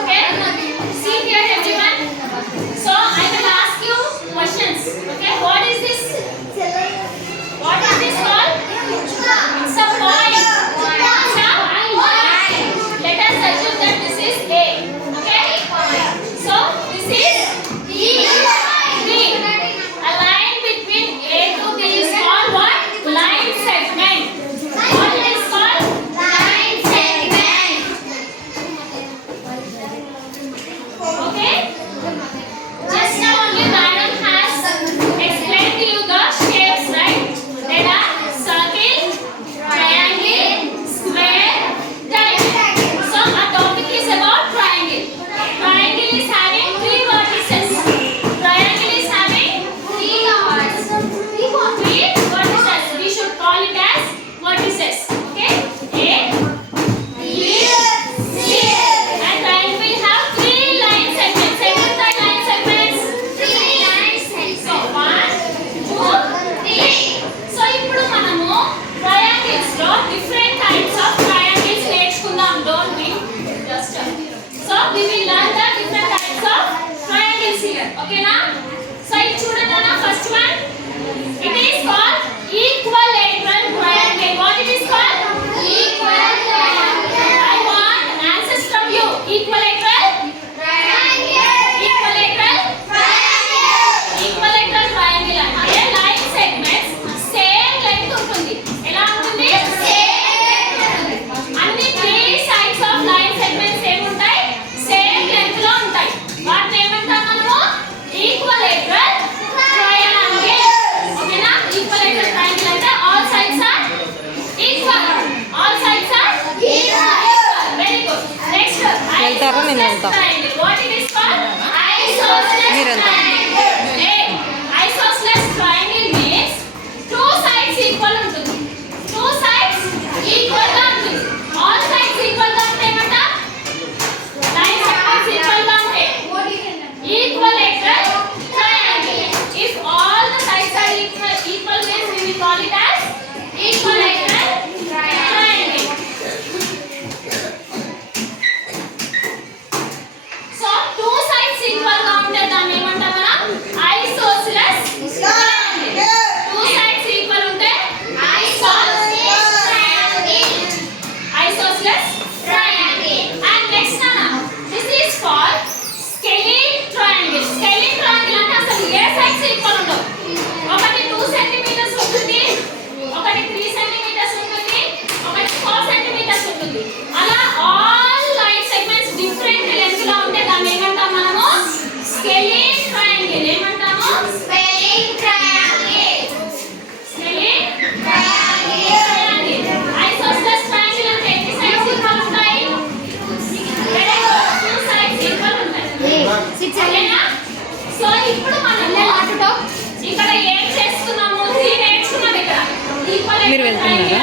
Okay? See here everyone. So I will ask you questions. Okay? What is this? What is this called? It's a point. It's a line. Let us assume that this is A. Okay? So this is B. A line between A to B is called what? Line segment. What it is called? Line segment. Okay? Just now only madam has explained to you the shapes, right? There are circle, triangle, square, rectangle. So our topic is about triangle. Triangle is having 3 vertices. Triangle is having 3 vertices. We should call it as vertices. Okay? A, B, C. And triangle will have 3 line segments. Segment by line segments. 3 line segments. So 1, 2, 3. So ఇప్పుడు మనము triangles లో different types of triangles నేర్చుకుందాం. Don't we? Just so we will learn the different types of triangles here. Okay na? So ఇది చూడండి నా first one. It is called equilateral triangle. What it is called? Equilateral. I want answers from you. Equilateral triangle. Equilateral triangle. Equilateral triangle అంటే line segments same length ఉంటుంది. ఎలా ఉంటుంది? Same length ఉంటుంది. అన్ని 3 sides of line segments ఏం ఉంటాయి? Same length లో ఉంటాయి. వాటిని ఏమంటాం మనము? Equilateral triangle. ఓకేనా? ఈక్వలేటరల్ ట్రయాంగిల్ అంటే all sides are equal. All sides are equal. Very good. Next వెళ్తారా? నేను వెళ్తా. What it is called? Isosceles మీరు వెళ్తారా? Triangle. Isosceles triangle means 2 sides equal ఉంటుంది. 2 సైడ్స్ ఈక్వల్ గా ఉంటుంది. ఆల్ సైడ్స్ ఈక్వల్ గా ఉంటే ఏమంటాం? లైన్ సెగ్మెంట్స్ ఈక్వల్ గా ఉంటే equilateral triangle. If all the sides are equal means we will call it as equilateral triangle. So 2 sides equal గా ఉంటే దాన్ని ఏమంటాం మనం? Isosceles triangle. 2 sides equal ఉంటే isosceles triangle. Isosceles triangle. And next Nana, this is called scalene triangle. Scalene triangle అంటే అసలు ఏ sides equal ఉండవు. ఒకటి 2 సెంటీమీటర్స్ ఉంటుంది, ఒకటి 3 సెంటీమీటర్స్ ఉంటుంది, ఒకటి 4 సెంటీమీటర్స్ ఉంటుంది. అలా all line segments different length లో ఉంటే దాన్ని ఏమంటాం మనము? స్కేలిన్ ట్రయాంగిల్. ఏమంటాము? స్కేలిన్ ట్రయాంగిల్. స్కేలిన్ ట్రయాంగిల్. ఐసోస్సెలస్ ట్రయాంగిల్ అంటే ఎన్ని సైడ్స్ ఈక్వల్ ఉంటాయి? 2 సైడ్స్ ఈక్వల్ ఉంటాయి. ఓకేనా? సో ఇప్పుడు మనము ఇక్కడ ఏం చేస్తున్నాము? 3 నేర్చుకున్నాం ఇక్కడ. మీరు ఈక్వల్ వెళ్తున్నారా?